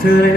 เธอ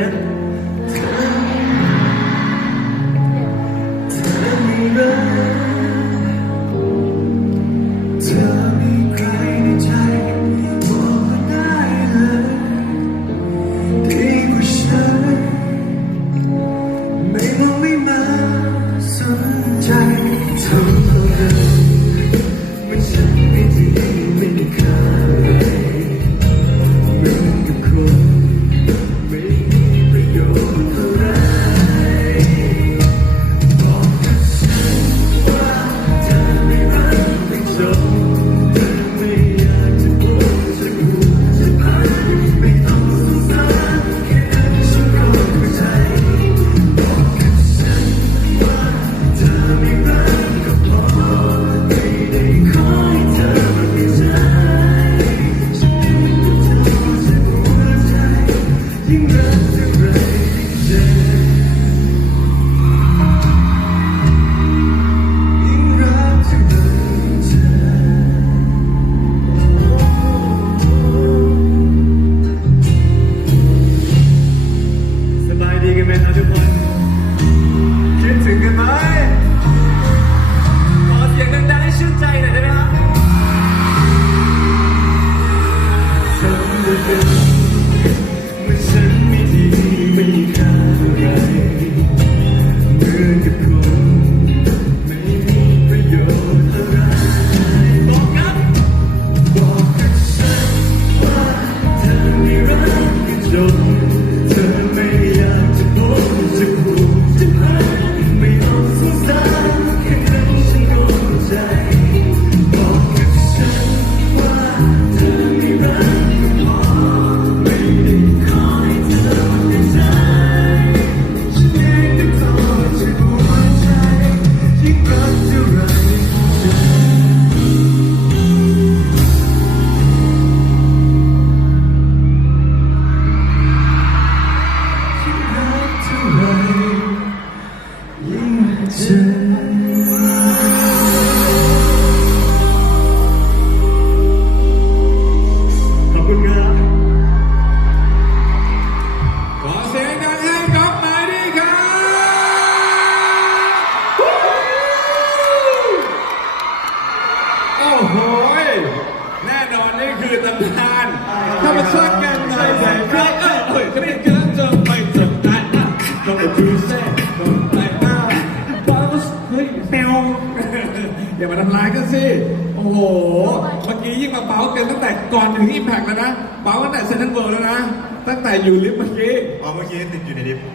อยู่ลิฟต์เมื่อกี้ อ๋อเมื่อกี้ติดอยู่ในลิฟต์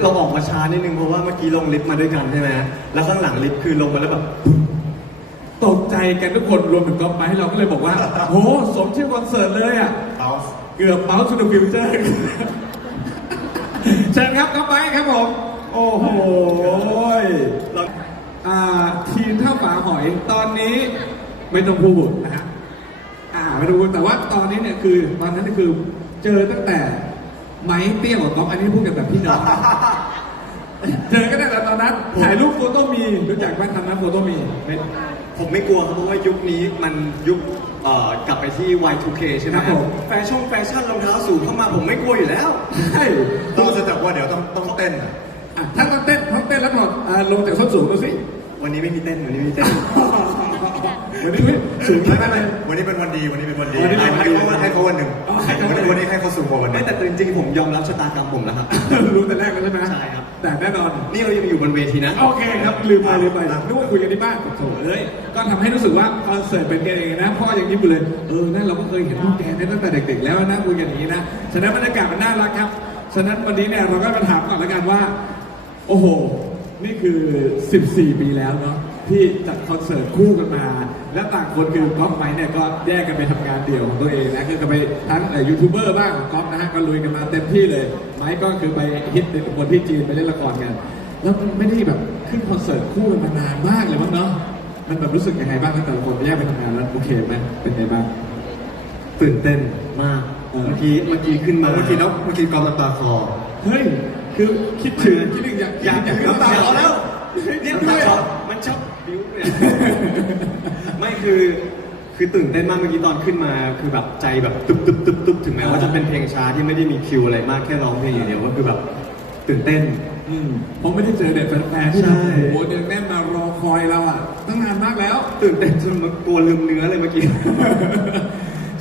เราออกมาช้านิดนึงเพราะว่าเมื่อกี้ลงลิฟต์มาด้วยกันใช่ไหมแล้วข้างหลังลิฟต์คือลงมาแล้วแบบ ตกใจกันทุกคนรวมถึงก๊อฟไม้เราก็เลยบอกว่า โห สมชื่อคอนเสิร์ตเลยอะ เตาเกือบเมาส์ทูดฟิวเจอร์เชิญครับก๊อฟไม้ครับผม โอ้โหเราอ่าทีมท่าฝาหอยตอนนี้ไม่ต้องพูดนะฮะอ่าไม่ต้องพูดแต่ว่าตอนนี้เนี่ยคือตอนนั้นที่คือ เจอตั้งแต่ไม้เตี้ยกว่าก๊อฟอันนี้พูดกันแบบพี่น้องเจอกันตั้งแต่ตอนนั้นถ่ายรูปโฟโต้มีรู้จักไหมทำนั้นโฟโต้มีไม่ผมไม่กลัวครับเพราะว่ายุคนี้มันยุคเอ่อกลับไปที่ Y2K ใช่ไหมครับผมแฟชั่นแฟชั่นรองเท้าสูงเข้ามาผมไม่กลัวอยู่แล้วใช่เราจะจับว่าเดี๋ยวต้องต้องเต้นอะอะถ้าต้องเต้นต้องเต้นแล้วถอดอ่าลงจากส้นสูงดูสิวันนี้ไม่มีเต้นวันนี้ไม่มีเต้นเดี๋ย วันนี้สูงไม่ไม่ไม่วันนี้เป็นวันดี วันนี้เป็นวันดีวันนี้เป็นวันให้เขาให้เขาวันหนึ่งวันนี้วันนี้ให้เขาสูงกว่าวันหไม่นึ่งแต่จริงๆผมยอมรับชะตากรรมผมแล้วครับ รู้แต่แรกแล้วใช่ไหมใช่ครับ แต่แน่นอน นี่เรายังอยู่บนเวทีนะ โอเคครับ ลืมไปลืมไปนึกว่าคุยกันที่บ้านโถเอ้ย ก็ทำให้รู้สึกว่าคอนเสิร์ตเป็นกันเองนะ พ่อยังยิ้มอยู่เลย เออ นั่นเราก็เคยเห็นพวกแกเนี่ยตั้งแต่เด็ก ๆ แล้วนะคุยกันอย่างนี้นะ ฉะนั้นบรรยากาศมันน่ารักครับ ฉะนั้นวันนี้เนี่ยเราก็มาถามก่อนแล้วกันว่า โอ้โห นี่คือ 14 ปีแล้วเนาะ ที่จัดคอนเสิร์ตคู่กันมา และต่างคนคือก๊อฟไม้เนี่ยก็แยกกันไปทำงานเดี่ยวของตัวเองนะคือกันไปทั้งเอ่อยูทูบเบอร์บ้างก๊อฟนะฮะก็ลุยกันมาเต็มที่เลย ไม้ก็คือไปฮิตในคนที่จีนไปเล่นละครกัน แล้วมันไม่ได้แบบขึ้นคอนเสิร์ตคู่กันมานานมากเลยมั้งเนาะมันแบบรู้สึกยังไงบ้างตั้งแต่ละคนแยกไปทำงานแล้วโอเคไหมเป็นไงบ้าง ตื่นเต้นมากเออ เมื่อกี้เมื่อกี้ขึ้นมาเมื่อกี้น้องเมื่อกี้กอมน้ำตาคลอ เฮ้ย คือคิดถึงคิดถึงอยากอยากอยากน้ำตาอยกคลอแล้วเฮ้ยเนี่ยด้วยเหรอมันชอบบิ้ว เนี่ย ไม่คือคือตื่นเต้นมากเมื่อกี้ตอนขึ้นมาคือแบบใจแบบตุ๊บตุ๊บตุ๊บตุ๊บถึงแม้ว่าจะเป็นเพลงช้าที่ไม่ได้มีคิวอะไรมากแค่ร้องเพลงอย่างเดียวก็คือแบบตื่นเต้น อืมผมไม่ได้เจอเด็กแฟนๆที่ใช่แบบโอ้โหเดินแน่นมารอคอยเราอะตั้งนานมากแล้ว ตื่นเต้นจนมากลัวลืมเนื้อเลยเมื่อกี้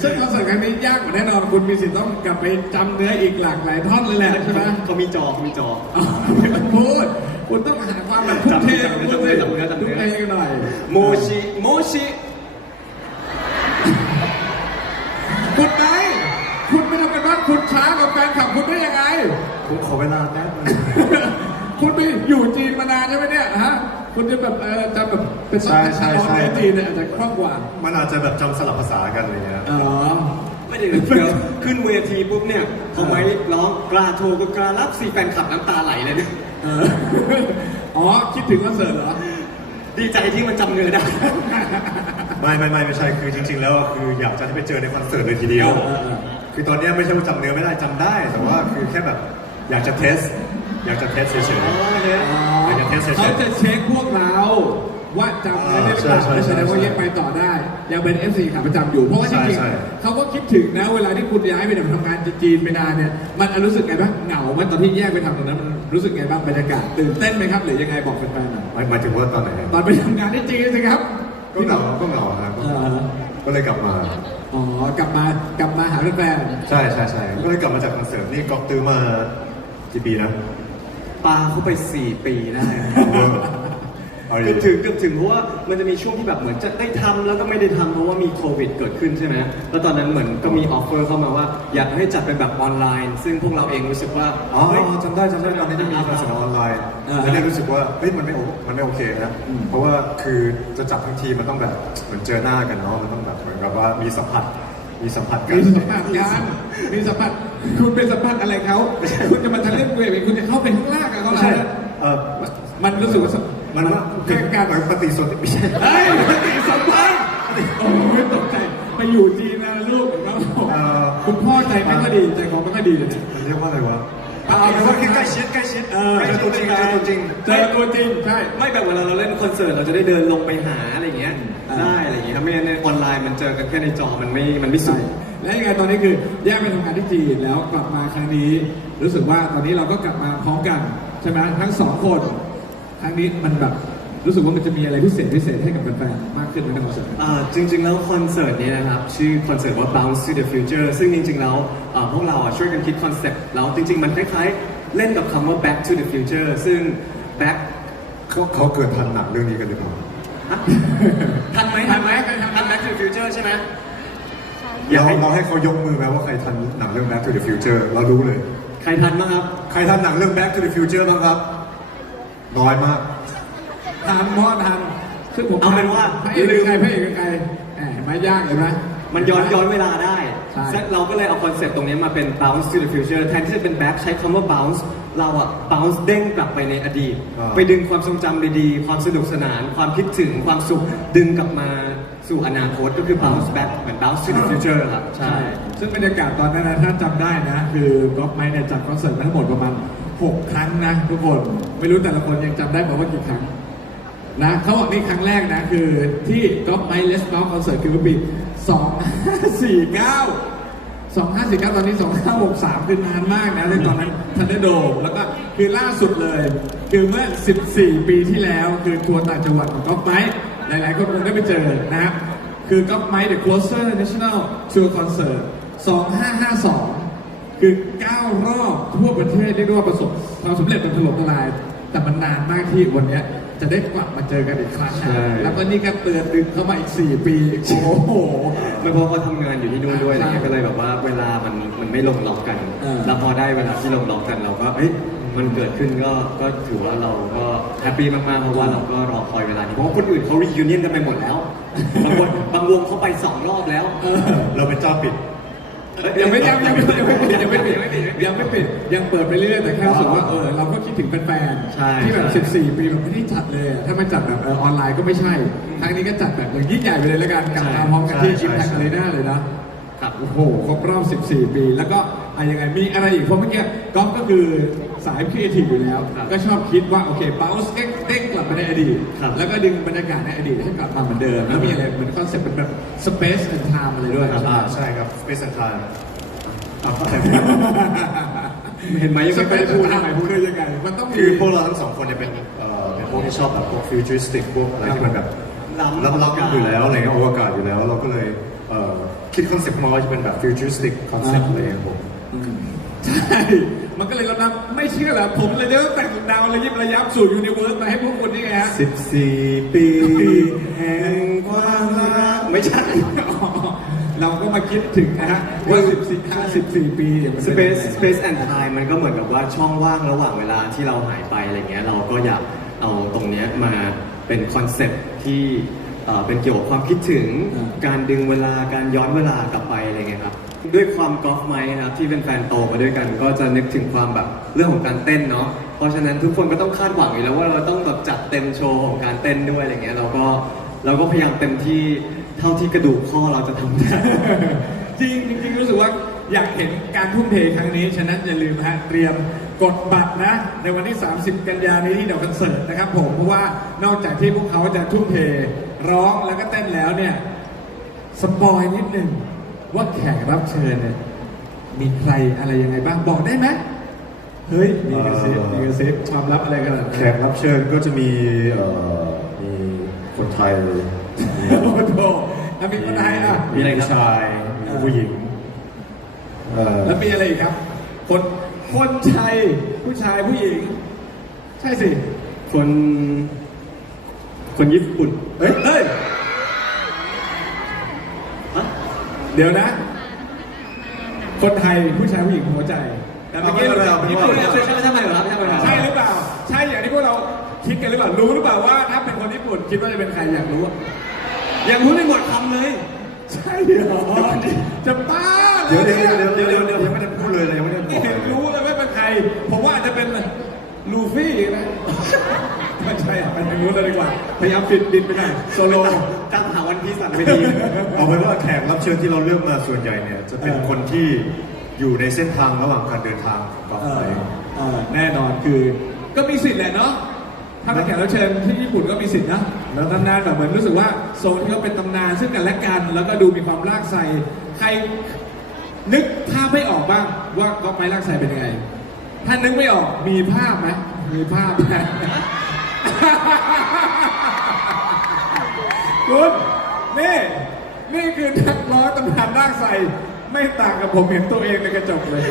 ซึ่งคอนเสิร์ตครั้งนี้ยากกว่าแน่นอนคุณมีสิทธิ์ต้องกลับไปจำเนื้ออีกหลากหลายท่อนเลยแหละใช่ไหมเขามีจอเขามีจออ๋อไม่ต้องพูด คุณต้องหาความแบบทุ่มเทจำเนื้อคุณเลยจำเนื้อจำเนื้อทุ่มเทกันหน่อย โมชิโมชิคุณไงคุณไม่ทำกันบ้านคุณช้ากับแฟนคลับคุณได้ยังไงผมขอเวลาแป๊บนึง คุณไปอยู่จีนมานานใช่ไหมเนี่ยฮะ คุณจะแบบเออจะแบบเป็นใช่ใช่ใช่ในจีนเนี่ยอาจจะคล่องกว่า มันอาจจะแบบจำสลับภาษากันอะไรเงี้ย อ๋อ ไม่ได้เดี๋ยวขึ้นเวทีปุ๊บเนี่ยพอไม้ร้องกล้าโทรก็กล้ารับสี่แฟนคลับน้ำตาไหลเลยเนี่ยเออ อ๋อ คิดถึงคอนเสิร์ตเหรอ ดีใจที่มันจำเนื้อได้ ไม่ไม่ไม่ไม่ใช่คือจริง ๆ แล้วคืออยากจะให้ไปเจอในคอนเสิร์ตเลยทีเดียวเออเออ คือตอนเนี้ยไม่ใช่ว่าจำเนื้อไม่ได้จำได้ แต่ว่าคือแค่แบบอยากจะเทส อยากจะเทสเฉยอ๋ออยากจะเทสเฉยๆ เขาจะเช็คพวกเราว่าจำไม่ได้หรือเปล่าอ่าใช่ใช่แสดงว่ายังไปต่อได้ ยังเป็น FC ขาประจำอยู่ เพราะว่าจใช่ริงใช่ ๆเขาก็คิดถึงนะเวลาที่คุณย้ายไปทำงานจีนไปนานเนี่ย มันรู้สึกไงบ้างเหงาไหมตอนที่แยกไปทำตรงนั้นมันรู้สึกไงบ้างบรรยากาศตื่นเต้นไหมครับหรือยังไงบอกแฟนๆหน่อยหมายหมายถึงว่าตอนไหนตอนไปทำงานที่จีนสิครับก็เหงาก็เหงาครับเออก็เลยกลับมา อ๋อกลับมากลับมาหาแฟนใช่ใช่ใช่ก็เลยกลับมาจากคอนเสิร์ตนี่ก๊อฟตื้อมากี่ปีนะ ปาเข้าไป 4 ปีได้เอาเกืดิอบถึงเกือบถึงเพราะว่ามันจะมีช่วงที่แบบเหมือนจะได้ทำแล้วก็ไม่ได้ทำเพราะว่ามีโควิดเกิดขึ้นใช่ไหมแล้วตอนนั้นเหมือนก็มีออฟเฟอร์เข้ามาว่า อยากให้จัดเป็นแบบออนไลน์ ซึ่งพวกเราเองรู้สึกว่าอ๋อเฮ้ย จำได้จำได้ตอนนี้จะมีคอนเสิร์ตออนไลน์แล้วเนี่ยรู้สึกว่าเฮ้ยมันไม่โอมันไม่โอเคนะเพราะว่าคือจะจับทั้งทีมันต้องแบบเหมือนเจอหน้ากันเนาะมันต้องแบบเหมือนกับว่ามีสัมผัส มีสัมผัสๆกันมีสัมผัสกันมีสัมผัสคุณเป็นสัมผัสอะไรเขาคุณจะมาทะเลนเวทคุณจะเข้าไปข้างล่างกับเขาไม่เหรใช่อเออมันรู้สึกว่าสัมมันว่าแค่การปฏิสนธิไม่ใช่เฮ้ยปฏิสัมพันธ์โอ้ยตกใจไปอยู่จีนนะลูกครับผมเอ่อคุณพ่อใจไม่ค่อยดีใจคอไม่ค่อยดีเลยเนี่ยมันเรียกว่าอะไรวะเอาเอาเอาเป็นว่าคือใกล้ชิดใกล้ชิดเออเจอตัวจริงเจอตัวจริงเจอตัวจริงใช่ไม่แบบเวลาเราเล่นคอนเสิร์ตเราจะได้เดินลงไปหาอะไร อย่างเงี้ยอ่าได้อะไรอย่างเงี้ยถ้าไม่งั้นในออนไลน์มันเจอกันแค่ในจอมันไม่มันไม่สุใช่ดและยังไงตอนนี้คือแยกไปทำงานที่จีนแล้วกลับมาครั้งนี้ รู้สึกว่าตอนนี้เราก็กลับมาพร้อมกันใช่ไหมทั้งสองคนครั้งนี้มันแบบรู้สึกว่ามันจะมีอะไรพิเศษพิเศษให้กับแฟนๆมากขึ้นในคอนเสิร์ตอ่าจริง ๆ แล้วคอนเสิร์ตนี้นะครับ ชื่อคอนเสิร์ตว่า Bounce to the Future ซึ่งจริง ๆ แล้วอ่าพวกเราอะช่วยกันคิดคอนเซ็ปต์แล้วจริง ๆ มันคล้ายๆ เล่นกับคำว่า Back to the Future ซึ่ง Back เขาเขาเกิดทันหนังเรื่องนี้กันหรือเปล่าฮะ ทันไหมทันไหมทัน Back to the Future ใช่ไหมเราเราให้เขายกมือไหมว่าใครทันหนังเรื่อง Back to the Future เรารู้เลย ใครทันบ้างครับ ใครทันหนังเรื่อง Back to the Future บ้างครับ น้อยมากทันเพราะทันซึ่งผมเอาเป็นว่าพระเอกคือใครพระเอกคือใครแหมไม่ยากเลยนะมันย้อนย้อนเวลาได้ ใช่ซึ่งเราก็เลยเอาคอนเซ็ปต์ตรงนี้มาเป็น bounce to the future แทนที่จะเป็น back ใช้คำว่า bounce เราอะ bounce เด้งกลับไปในอดีต อ่า ไปดึงความทรงจำดีๆ ความสนุกสนาน ความคิดถึง ความสุข ดึงกลับมาสู่อนาคตก็คือ bounce back เหมือน bounce to the future ครับ ใช่ ซึ่งบรรยากาศตอนนั้นนะถ้าจำได้นะ คือก๊อฟไมค์เนี่ยจัดคอนเสิร์ตมาทั้งหมดประมาณ 6 ครั้งนะทุกคน ไม่รู้แต่ละคนยังจำได้ไหมว่ากี่ครั้ง นะเขาบอกนี่ครั้งแรกนะ คือที่ก๊อฟไมค์เลสก๊อฟคอนเสิร์ตคือปี 2549 2549ตอนนี้ 2563 คือนานมากนะในตอนนั้นทันเดอร์โดมแล้วก็คือล่าสุดเลย คือเมื่อ 14 ปีที่แล้ว คือทัวร์ต่างจังหวัดของก๊อฟไมค์หลาย ๆ คนคงได้ไปเจอนะครับคือก๊อฟไมค์ The Closer National Tour Concert 2552 คือ 9 รอบทั่วประเทศได้ว่าประสบความสำเร็จเป็นถล่มทลาย แต่มันนานมากที่วันนี้ จะได้กลับมาเจอกันอีกครั้งนะใช่ แล้วก็นี่ก็เตือนดึงเข้ามาอีก 4 ปี โอ้โหไม่เพราะเขาทำงานอยู่ที่นู่นด้วยใช่อะไรเงี้ยก็เลยแบบว่าเวลามันมันไม่ลงล็อกกัน เออ แล้วพอได้เวลาที่ลงล็อกกันเราก็เอ้ยมันเกิดขึ้นก็ก็ถือว่าเราก็แฮปปี้มากๆเพราะว่าเราก็รอคอยเวลานี้เพราะว่าคนอื่นเขารียูเนียนกันไปหมดแล้วบางคนบางวงเขาไปสองรอบแล้ว เออ เราเป็นเจ้าปิด ยังไม่ยังยังไม่ยังไม่ปิดยังไม่ปิดยังไม่ปิดยังเปิดไปเรื่อยๆแต่แค่รู้สึกว่าเออเราก็คิดถึงแฟนใช่ๆที่แบบใช่14 ปีแบบไม่ได้จัดเลยอะถ้าไม่จัดแบบเออออนไลน์ก็ไม่ใช่ครั้งนี้ก็จัดแบบอย่างยิ่งใหญ่ไปเลยแล้วกันกลับมาพร้อมกันที่ใช่ชิมแพ็คใช่อารีนาเลยนะ ครับ โอ้โห ครบรอบ 14 ปี แล้วก็อะยังไง มีอะไรอีก เพราะเมื่อกี้ก๊อฟก็คือ สายครีเอทีฟอยู่แล้ว ครับก็ชอบคิดว่า โอเคเบลส์เด้งกลับไปในอดีต ครับแล้วก็ดึงบรรยากาศในอดีตให้กลับมาเหมือนเดิม แล้วมีอะไรเหมือนคอนเซ็ปต์เป็นแบบ space and time อะไรด้วยอ่าใช่ครับ Space and Time อ่าเข้าใจไหมเห็นไหมยังไม่ค่อยได้พูดทำทำไมไมพูพูดดคือยังไง มันต้องมีคือพวกเราทั้งสองคนเนี่ยเป็นเอ่อเป็นพวกที่ชอบแบบพวก futuristic พวกอะไรที่มันแบบล้ำล้ำอวกาศๆอยู่แล้วอะไรเงี้ยอวกาศอยู่แล้ว เราก็เลยเอ่อคิดคอนเซ็ปต์มาว่าจะเป็นแบบ futuristic concept อ่าอะไรอย่างเงี้ยผม ใช่ มันก็เลยรับไม่เชื่อเหรอผมเลยเดี๋ยวแต่งดาวระยิบระยับสู่ยูนิเวิร์สมาให้พวกคุณนี่ไงฮะ 14 ปีแห่งความรักไม่ใช่ เราก็มาคิดถึงนะฮะว่า14 54 ปีมันเป็น Space Space and Time มันก็เหมือนกับว่าช่องว่างระหว่างเวลาที่เราหายไปอะไรเงี้ยเราก็อยากเอาตรงเนี้ยมาเป็นคอนเซ็ปต์ที่เอ่อเป็นเกี่ยวกับความคิดถึงอ่า การดึงเวลาการย้อนเวลากลับไปอะไรเงี้ยครับ ด้วยความกอล์ฟไมค์ครับที่เป็นแฟนโตมาด้วยกัน ก็จะนึกถึงความแบบเรื่องของการเต้นเนาะเพราะฉะนั้นทุกคนก็ต้องคาดหวังอยู่แล้วว่าเราต้องแบบจัดเต็มโชว์ของการเต้นด้วยอะไรเงี้ยเราก็เราก็พยายามเต็มที่เท่าที่กระดูกข้อเราจะทำได้จริงจริงรู้สึกว่าอยากเห็นการทุ่มเทครั้งนี้ ฉะนั้นอย่าลืมฮะเตรียมกดบัตรนะ ในวันที่ 30 กันยานนี้ที่เดอะคอนเสิร์ตนะครับผมเพราะว่านอกจากที่พวกเขาจะทุ่มเทร้องแล้วก็เต้นแล้วเนี่ยสปอยนิดหนึ่ง ว่าแขกรับเชิญเนี่ยมีใครอะไรยังไงบ้างบอกได้ไหมเฮ้ยมีกระซิบมีกระซิบความลับอะไรกันแขกรับเชิญก็จะมีเอ่อมีคนไทยโอ้โหอะมีคนไทยอะมีผู้ชายมีผู้หญิงเอ่อแล้วมีอะไรอีกครับ คนคนชายผู้ชายผู้หญิง ใช่สิ คน คนญี่ปุ่นเฮ้ยเฮ้ย เดี๋ยวนะ คนไทยผู้ชายผู้หญิงหัวใจ แต่เมื่อกี้เราเอาเป็นญี่ว่าปุ่นไม่เนี่ยใช่ไม่ใช่ไม่ใช่เหรอครับไม่ใช่เหรอครับใช่หรือเปล่า ใช่อย่างที่พวกเราคิดกันหรือเปล่ารู้หรือเปล่าว่าถ้าเป็นคนญี่ปุ่นคิดว่าจะเป็นใครอยากรู้อะยังพูดไม่หมดคำเลย ใช่เหรอจะบ้าหรเดี๋ยวอเดี๋ยวนี่เดี๋ยวเดี๋ยวเดี๋ยวยังไม่ได้พูดเลยยังไม่ได้บอกเห็นเลยรู้เลยว่าเป็นใครผมว่าอาจจะเป็นลูฟี่นะไม่ใช่อะเป็นอย่างนู้นเลยดีกว่า พยายามปิดบินไปหน่อยโซโลตั้งหาวัน พีสันไปดีเอาเป็นว่าแขกรับเชิญที่เราเลือกมาส่วนใหญ่เนี่ย จะเป็นเออคนที่อยู่ในเส้นทางระหว่างการเดินทางกับเอไปอเออแน่นอนคือก็มีสิทธิ์แหละเนาะถ้าเป็นแขกรับเชิญที่ญี่ปุ่นก็มีสิทธิ์นะแล้วตำนานแบบเหมือนรู้สึกว่าโซนที่เขาเป็นตำนานซึ่งกันและกัน แล้วก็ดูมีความลากไสใครนึกภาพไม่ออกบ้างว่าก๊อฟไม้ลากไสเป็นยังไง ถ้านึกไม่ออกมีภาพไหมมีภาพไหม คุณ นี่นี่คือนักร้องตำนานลากไสไม่ต่างกับผมเห็นตัวเองในกระจกเลย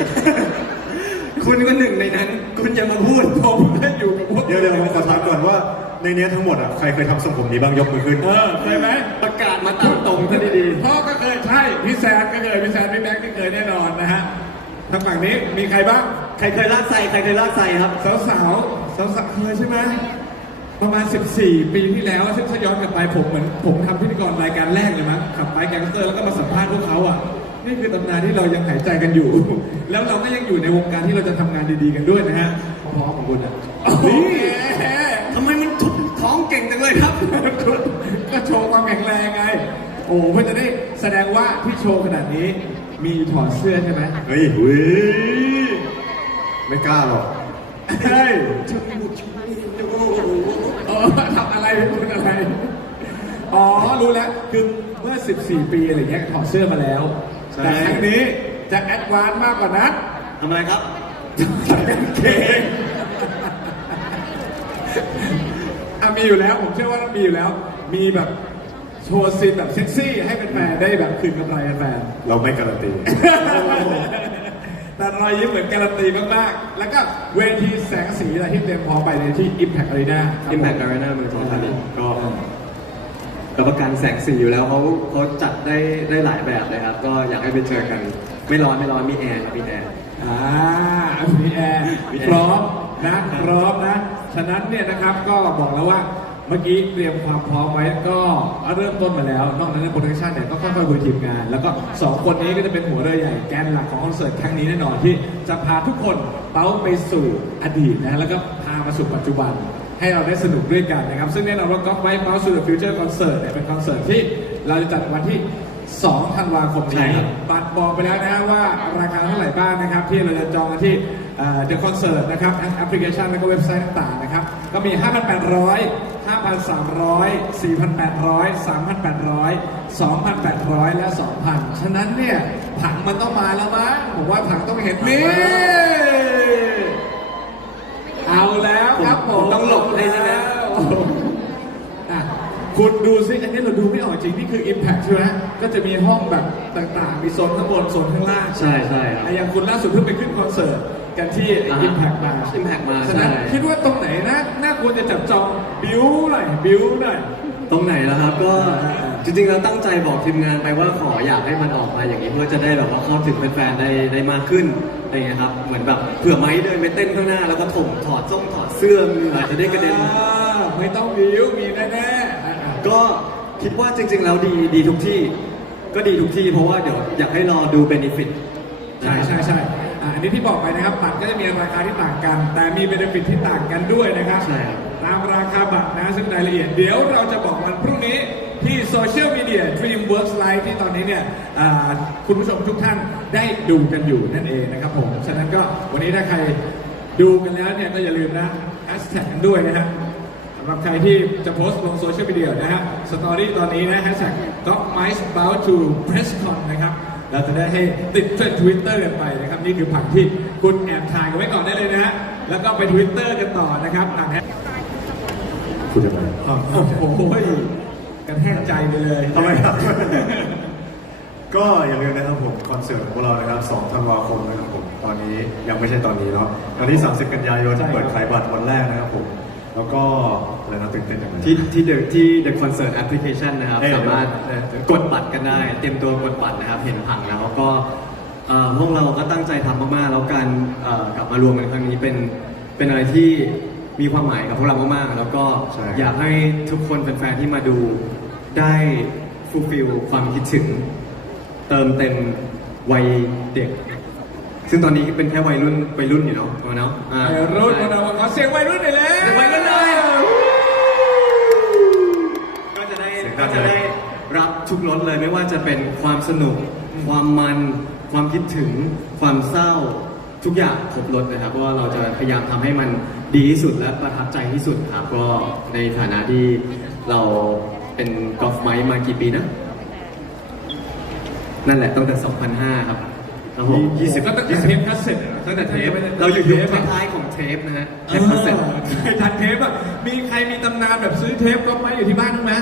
คุณก็หนึ่งในนั้น คุณอย่ามาพูดผมได้อยู่กับพวกเดี๋ยวเดี๋ยวผมขอถามก่อนว่า ในเนี้ยทั้งหมดอะใครเคยทำทรงผมนี้บ้างยกมือขึ้น เออเคยไหมประกาศมาตามตรงซะดีพ่อก็เคยใช่พี่แซนก็เคยพี่แซนพี่แบ็คก็เคยแน่นอนนะฮะทางฝั่งนี้มีใครบ้างๆ ใครเคยลากไซใครเคยลากไซครับ สาวสาวสาวสาวๆเคยใช่ไหม ประมาณ 14 ปีที่แล้ว ซึ่งถ้าย้อนกลับไปผมเหมือนผมทำพิธีกรรายการแรกเลยมั้งขับไปแกงสเตอร์แล้วก็มาสัมภาษณ์พวกเขาอะนี่คือตำนานที่เรายังหายใจกันอยู่ แล้วเราก็ยังอยู่ในวงการที่เราจะทำงานดีๆกันด้วยนะฮะพร้อมของคุณอะนี่ทำไมมันทุบท้องเก่งจังเลยครับ ก็โชว์ความแข็งแรงไง โอ้เพื่อจะได้แสดงว่าที่โชว์ขนาดนี้มีถอดเสื้อใช่ไหมเฮ้ยเฮ้ยไม่กล้าหรอกเฮ้ยเออทำอะไรเป็น คุณอะไร อ๋อ รู้แล้ว คือเมื่อ 14 ปีอะไรเงี้ยถอดเสื้อมาแล้ว ใช่ แต่ครั้งนี้จะแอดวานซ์มากกว่านั้นทำอะไรครับเก่งอะมีอยู่แล้ว ผมเชื่อว่าต้องมีอยู่แล้ว มีแบบโชว์ซีนแบบเซ็กซี่ ให้แฟนๆได้แบบคืนกำไรแฟนเราไม่การันตี แต่รอยยิ้มเหมือนการันตีมาก ๆ แล้วก็เวทีแสงสีอะไรที่เตรียมพร้อมไปในที่ Impact Arena ครับ Impact Arena เมืองทองธานี ก็รับประกันแสงสีอยู่แล้วเขาเขาจัดได้ได้หลายแบบเลยครับ ก็อยากให้ไปเจอกัน ไม่ร้อนไม่ร้อนมีแอร์ครับมีแอร์ อ่ามีแอร์มีแอร์ พร้อมนะพร้อมนะ ฉะนั้นเนี่ยนะครับก็บอกแล้วว่าเมื่อกี้เตรียมความพร้อมไว้ก็เริ่มต้นมาแล้ว นอกจากนั้นโปรดักชันเนี่ยก็ค่อยๆคุยทีมงาน แล้วก็สองคนนี้ก็จะเป็นหัวเรือใหญ่แกนหลักของคอนเสิร์ตครั้งนี้แน่นอนที่จะพาทุกคนเป้าไปสู่อดีตนะแล้วก็พามาสู่ปัจจุบัน ให้เราได้สนุกด้วยกันนะครับ ซึ่งแน่นอนว่าก็ไว้เป้าสู่ The Future Concert เนี่ยเป็นคอนเสิร์ตที่เราจะจัดวันที่ 2 ธันวาคมใช่นี้ครับ บัตรบอกไปแล้วนะว่าราคาเท่าไหร่บ้างนะครับ ที่เราจะจองกันที่เดอะคอนเสิร์ตนะครับทั้งแอปพลิเคชันและก็เว็บไซต์ต่างๆนะครับ ก็มี 5,800 5,300 4,800 3,800 2,800 และ 2,000 ฉะนั้นเนี่ย ผังมันต้องมาแล้วมั้งผมว่าผังต้องเห็นนี่ เอาแล้วครับผมผมต้องหลบเลยใช่ไหมโอ้โหอะคุณดูซิอันนี้เราดูไม่ออกจริง นี่คือ Impact ใช่ไหมก็จะมีห้องแบบต่างๆ มีโซนข้างบนโซนข้างล่างใช่ใช่ครับ อะอย่างคุณล่าสุดเพิ่งไปขึ้นคอนเสิร์ตกันที่ อ่าฮะ Impact มา Impact มาฉะนั้นใช่ คิดว่าตรงไหนนะน่าควรจะจับจองบิวหน่อยบิวหน่อย ตรงไหนแล้วครับก็อ่าจริงๆเราตั้งใจบอกทีมงานไปว่าขออยากให้มันออกมาอย่างนี้เพื่อจะได้แบบว่าเข้าถึงแฟนๆได้ได้มากขึ้นอะไรเงี้ยครับเหมือนแบบเผื่อไม้เดินไปเต้นข้างหน้า แล้วก็ถมถอดส้งถอดเสื้อมืออาจจะได้กระเด็นอ่าไม่ต้องบิวมีแน่ๆอะอะก็คิดว่าจริง ๆ แล้วดีดีทุกที่ ก็ดีทุกที่เพราะว่าเดี๋ยวอยากให้รอดูเบนฟิตใช่ใช่ใช่อะอันนี้ที่บอกไปนะครับบัตรก็จะมีราคาที่ต่างกัน แต่มีเบนฟิตที่ต่างกันด้วยนะครับใช่ครับ ตามราคาบัตรนะซึ่งรายละเอียดเดี๋ยวเราจะบอกวันพรุ่งนี้ที่โซเชียลมีเดีย Dreamworks Live ที่ตอนนี้เนี่ยอ่าคุณผู้ชมทุกท่านได้ดูกันอยู่นั่นเองนะครับผม ฉะนั้นก็วันนี้ถ้าใครดูกันแล้วเนี่ยก็อย่าลืมนะแฮชแท็กกันด้วยนะฮะสำหรับใครที่จะโพสต์ลงโซเชียลมีเดียนะฮะสตอรี่ตอนนี้นะแฮชแท็ก Dog Mice Bout to Presscon นะครับเราจะได้ให้ติดเทรนด์ทวิตเตอร์กันไปนะครับ นี่คือผังที่คุณแอบถ่ายกันไว้ก่อนได้เลยนะฮะแล้วก็ไปทวิตเตอร์กันต่อนะครับหลังแฮช พูดยังไงโอ้โหกันแทกใจไปเลยทำไมครับ ก็อย่าลืมนะครับผมคอนเสิร์ตของพวกเรานะครับ2ธันวาคมนะครับผมตอนนี้ยังไม่ใช่ตอนนี้เนาะวันที่ 30 กันยายนใช่ครับเปิดขายบัตรวันแรกนะครับผมแล้วก็อะไรนะตื่นเต้นอย่างไรที่ที่เดที่ The Concert Application นะครับ เอ้ย สามารถเอ้ยกดบัตรกันได้ เตรียมตัวกดบัตรนะครับ เห็นผังแล้วก็เอ่อพวกเราก็ตั้งใจทำมากๆ แล้วการเอ่อกลับมารวมกันครั้งนี้เป็นเป็นอะไรที่ มีความหมายกับพวกเรามากๆ แล้วก็ใช่ อยากให้ทุกคนแฟนๆที่มาดูได้ฟูลฟิลความคิดถึง เติมเต็มวัยเด็ก ซึ่งตอนนี้เป็นแค่วัยรุ่นวัยรุ่นอยู่เนาะเอาเนาะอ่า วัยรุ่นของเราขอเสียงวัยรุ่นหน่อยเลยเสียงวัยรุ่นเลย ก็จะได้เสียงดัก็งจะได้รับทุกรสเลยไม่ว่าจะเป็นความสนุก ความมัน ความคิดถึง ความเศร้าทุกอย่างครบรสนะครับเพราะว่าเราจะพยายามทำให้มัน ดีที่สุดและประทับใจที่สุดครับก็ในฐานะที่เราเป็นกอล์ฟไมค์มากี่ปีนะ นั่นแหละตั้งแต่ 2005 ครับครับผมยี่สิบก็ตั้งแต่เทปคัสเซ็ตอะตั้งแต่เทปไม่ได้เราอยู่ยุคเทปอะท้ายๆของเทปนะฮะเทเอปคาสเซ็ตอใครทันเทปอะมีใครมีตำนานแบบซื้อเทปก็มาอยู่ที่บ้านบ้างไหม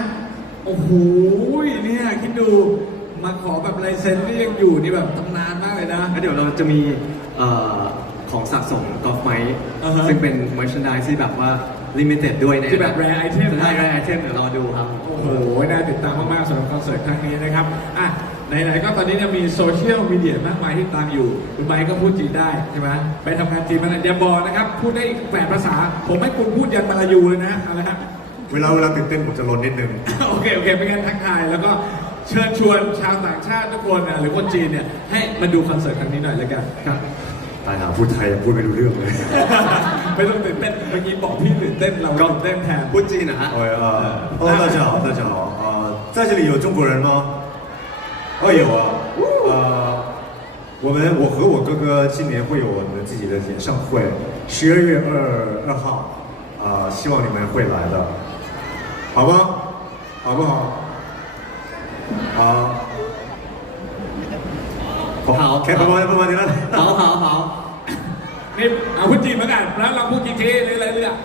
โอ้โหเนี่ยคิดดูมาขอแบบลายเซ็นที่ยังอยู่นี่แบบตำนานมากเลยนะแล้วเดี๋ยวเราจะมีเอ่อ ของสะสมกอล์ฟไมค์อ่าฮะซึ่งเป็น merchandise ที่แบบว่า limited ด้วยในที่แบบ rare item ใช่ rare item เดี๋ยวรอดูครับ โอ้โห น่าติดตามมาก ๆสำหรับคอนเสิร์ตครั้งนี้นะครับ อะ ไหน ๆ ก็ตอนนี้เนี่ยมีโซเชียลมีเดียมากมายที่ตามอยู่ คุณไบค์ก็พูดจีนได้ใช่ไหมไปทำงานจีนมาอย่าบอกนะครับ พูดได้อีกแปดภาษา ผมให้คุณพูดยันมาลายูเลยนะเอาละครับเวลาเวลาตื่นเต้นผมจะลนนิดนึง โอเค โอเคเป็นการทักทาย แล้วก็เชิญชวนชาวต่างชาติทุกคนนะหรือคนจีนเนี่ยให้มาดูคอนเสิร์ตครั้งนี้หน่อยแล้วกัน ครับ ตายหาพูดไทยยังพูดไม่รู้เรื่องเลย ไม่ต้องตื่นเต้นเมื่อกี้บอกพี่ตื่นเต้นเรา ก็ ตื่นเต้นแทน พูดจีนนะฮะ 哦呃，哦，大家好，大家好，呃，在这里有中国人吗？哦，有啊，呃，我们我和我哥哥今年会有我们自己的演唱会，十二月二二号，啊、希望你们会来的，好吗？好不好？好。好，OK，不忙不忙，你来。好好好 นี่ เอาพูดจีนเหมือนกันแล้วเราพูดกี่ทีในอะไรเรื่อง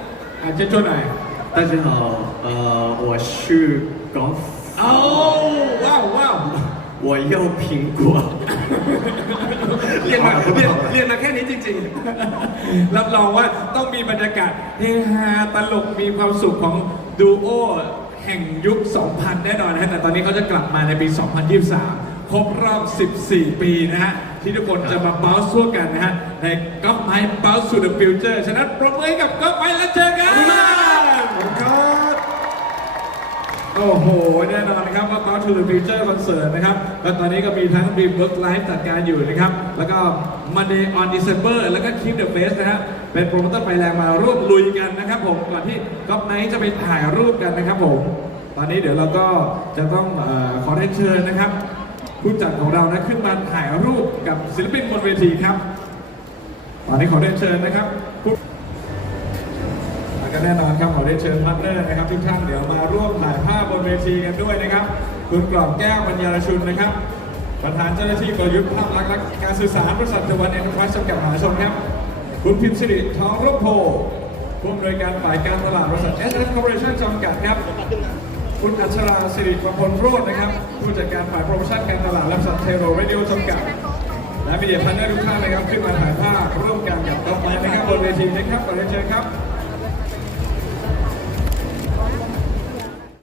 อ่ะเชิญชวนหน่อย 大家好呃我是 golf โอ้ว้าวว้าว 我要苹果เรียนมาเรียนเรียนมาแค่นี้จริง ๆ รับรองว่าต้องมีบรรยากาศเฮฮาตลกมีความสุขของดูโอแห่งยุค 2000 แน่นอนนะฮะแต่ตอนนี้เขาจะกลับมาในปี 2023 ครบรอบ 14 ปีนะฮะ ที่ทุกคนจะมาเบ้าสู้กันนะฮะ ในก๊อฟไมค์เบ้าสู่เดอะฟิวเจอร์ฉะนั้นปรบมือให้กับก๊อฟไมค์แล้วเจอกันโอ้โห แน่นอนนะครับว่า God to the Future Concert นะครับก็ตอนนี้ก็มีทั้ง Dream Work Live จัดการอยู่นะครับ แล้วก็ Monday on December แล้วก็ Keep the Face นะฮะเป็นโปรโมเตอร์ไฟแรงมาร่วมลุยกันนะครับผมก่อนที่ก๊อฟไนท์จะไปถ่ายรูปกันนะครับผมตอนนี้เดี๋ยวเราก็จะต้องเออขอได้เชิญนะครับผู้จัดของเรานะขึ้นมาถ่ายรูปกับศิลปินบนเวทีครับ ตอนนี้ขอเรียนเชิญนะครับก็แน่นอนครับขอเรียนเชิญพาร์ทเนอร์นะครับทุกท่านเดี๋ยวมาร่วมถ่ายภาพบนเวทีกันด้วยนะครับ คุณกรอบแก้วปัญญารชุนนะครับ ประธานเจ้าหน้าที่กลยุทธ์ภาพลักษณ์และการสื่อสารบริษัทเดวันเอ็นเตอร์ไพรส์จำกัดมหาชนครับ คุณพิมพ์สิริทองรุ่งโพผู้อำนวยการฝ่ายการตลาดบริษัท s อ Corporation จำกัดครับ คุณอัชราสิริประพลโรจน์นะครับ ผู้จัดการฝ่ายโปรโมชั่นการตลาดและบริษัทเทโรเรดิโอจำกัด และมีเดียพันธุ์ทุกท่านนะครับขึ้นมาถ่ายภาพร่วมกันกับกองไม้นะครับบนเวทีนะครับขอเรียนเชิญครับ